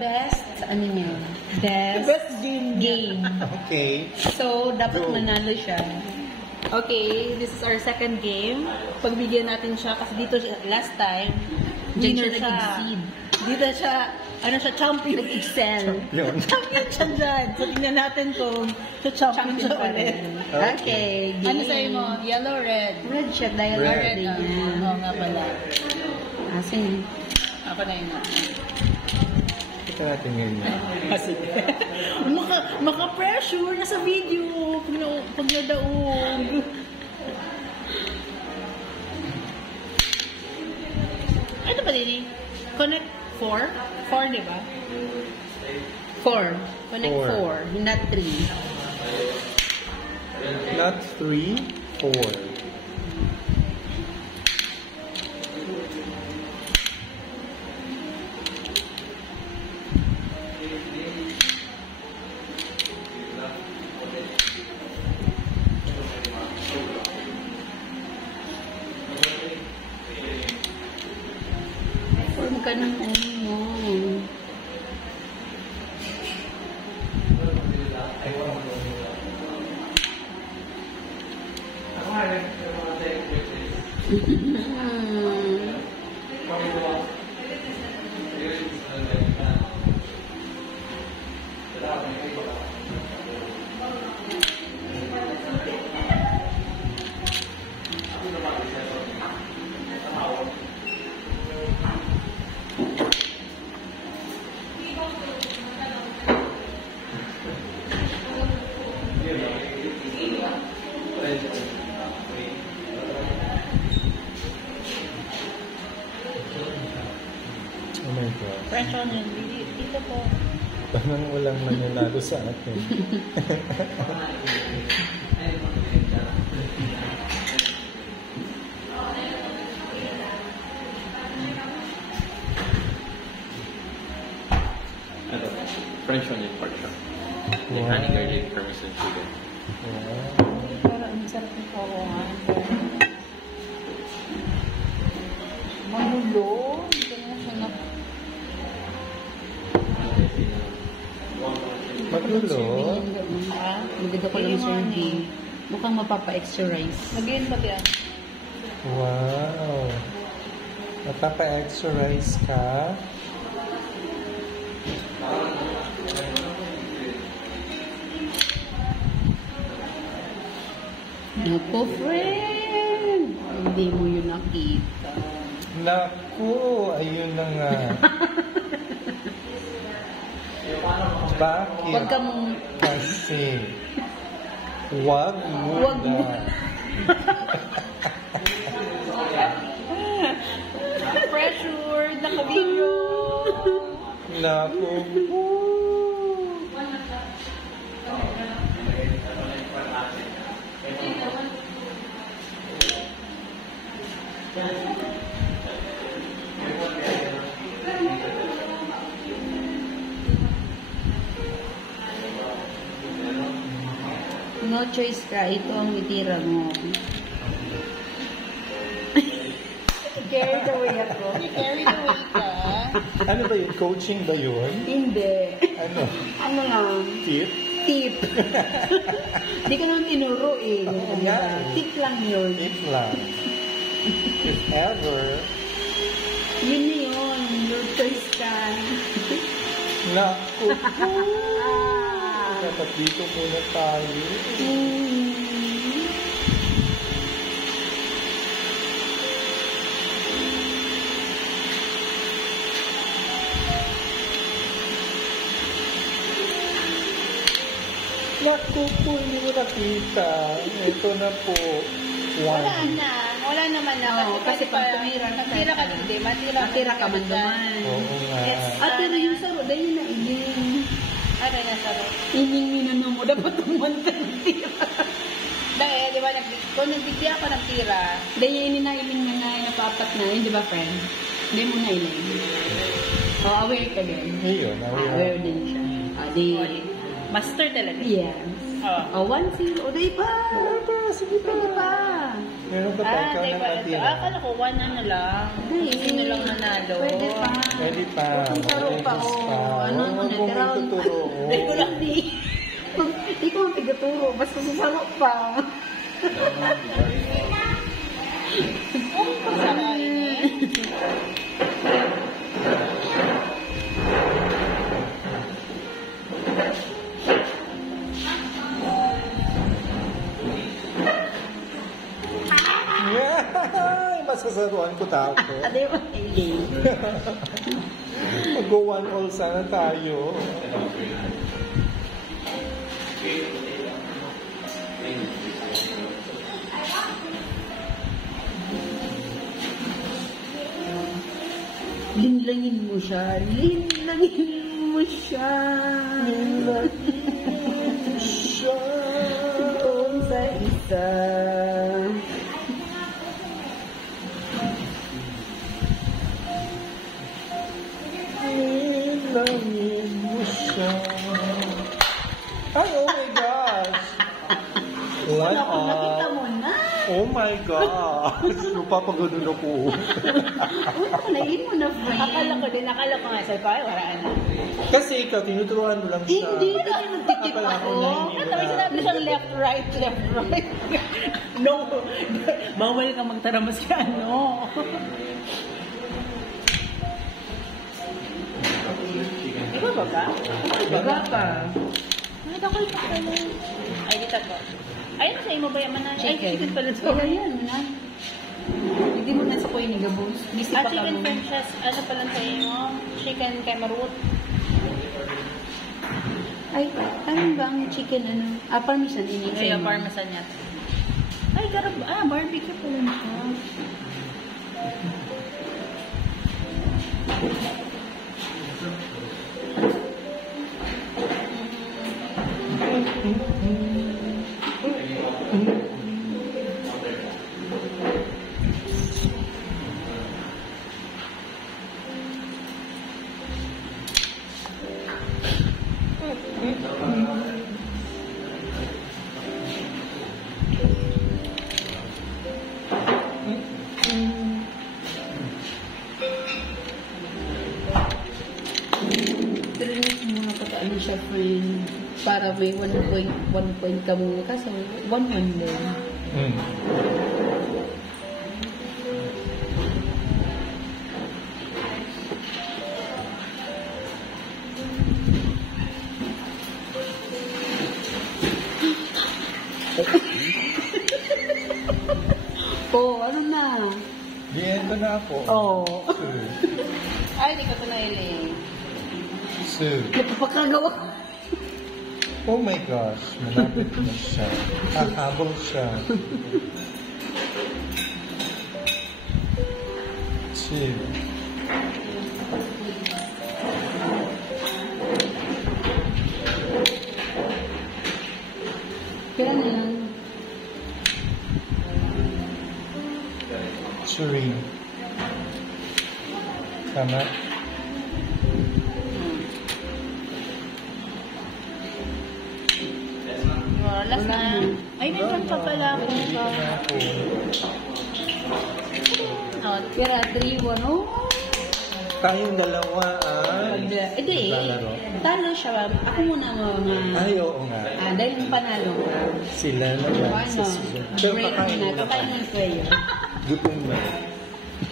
Best, ano yun? Best game. Okay. So, dapat manalo siya. Okay, this is our second game. Pagbigyan natin siya kasi dito siya, last time, Diyan winner siya nag-exceed. Dito siya, champion. Nag-excel. Champion siya dyan. So, tingnan natin kung champion siya ulit. Okay, game. Ano sa'yo mo? Yellow, red? Red siya dahil Red. red. Oo nga pala. Asin. Ako na yun. Ito natin ganyan. Maka-pressure na sa video pag nadaog. Ito ba din? Connect 4? 4, di ba? 4. Connect 4. 4, not 3. Not 3, 4. Form ka ng ano mo. Oh my God. French onion. Dito po. Parang walang nanyanalo sa atin. French onion pork chop. Wow. Honey garlic parmesan sugar. Wow. Parang ang sarap ng kawangan. Manulo. Hindi na siya na. Magulo. Ha? Maganda ko lang serving. Mukhang mapapa-exterize. Lagyan ba yan? Wow. Napapa-exercise ka? Naku, friend! Hindi mo yun nakita. Naku, ayun na nga. Bakit? Huwag ka mong... Kasi, wag mo Wag mo. na. Pressure. Naka-video. Naku. No choice ka. Ito ang itira mo. Carried away ako. Carried away ka. Ano ba yun? Coaching ba yun? Hindi. Ano? Ano lang? Tip? Tip. Hindi ko naman tinuro eh. nga eh. Tip lang yun. Tip lang. If ever, Yun na yun. No choice ka. naku. Dapat dito muna tayo. Naku po, hindi mo nakita. Ito na po. Wala One. na. Wala naman na. Oo, kasi pag tumira ka, Matira ka din, di. Matira ka man duman. Oo nga. Yes. At pero yung saro, dahil yun na iling. Ano na saro? Iling minano mo, dapat umanta ng tira. Dahil, di ba, kung nagbigyan ako ng tira, Dahil yun na iling na na, napapat na yun, di ba friend? Hindi mo na iling. Oh, aware ka din. Ayun, Aware din siya. Di, master talaga. yes. Oh. Oh, 1-0. O, di ba? Sige pa. Pwede pa. Meron ba tayo Di ng ba? matira? Akala ko, 1 ano lang. Hindi. Sino lang nanalo. Pwede pa. Pwede pa. Taro pa, Mabilis pa. Ano, Huwag mo may tuturo. Hindi ko lang Hindi ko man pigaturo. Basta susaro pa. Masasaruan ko tao ko. Ano yung Aileen? Mag-go 1-all sana tayo. Linlangin mo siya. Linlangin mo siya. Siya. Kung sa isa. Nilangin mo siya. Ay, oh my gosh. One Nakita up. mo na. Oh my gosh. Napapaganon ako. Naiin mo na, friend. Akala ko nga sa'yo pa, wala na. Kasi ikaw, tinuturuan mo lang siya. Hindi, kasi nagtitip Akala ko ako. nahihilo Ano, na. sinabi siyang left, right. No. Bawal kang magtarama si ano. Ibaba ka? Baga pa. Nakita ko yung pala. Ay, dito ko. Ayun na sa imo ba yaman na? Ay, Chicken. chicken pala sa Kaya yan, na. Hindi mo na sa kuya ni Gabos. Busy pa chicken kamo. Frenches. Ano pala sa imo? Chicken camarot. Ay, ano ba ang chicken, ano? Parmesan ini. Ay, parmesan niya. Ay, garab. Barbecue pala na siya. Pero hindi mo na pataano siya, friend. Para may 1 point ka muna. Kasi 1-1 din. Ano na? Di ito na ako. Ay, di ko ito nailing. Sue. Napapakagawa. Oh my gosh, malapit na siya. Habang siya. Sue. Kaya na yan. Serene. Tama? Last na. Ay, may one pa pala ako. Kaya 3-1. Oh. Tayong dalawa Hindi. lalaro. Talo siya. Ako muna mga... Ay, oo nga. dahil yung panalo ka. Sila naman. Ano? Pero Break kakain na. nila. Kakain ng prayer. Gutom na.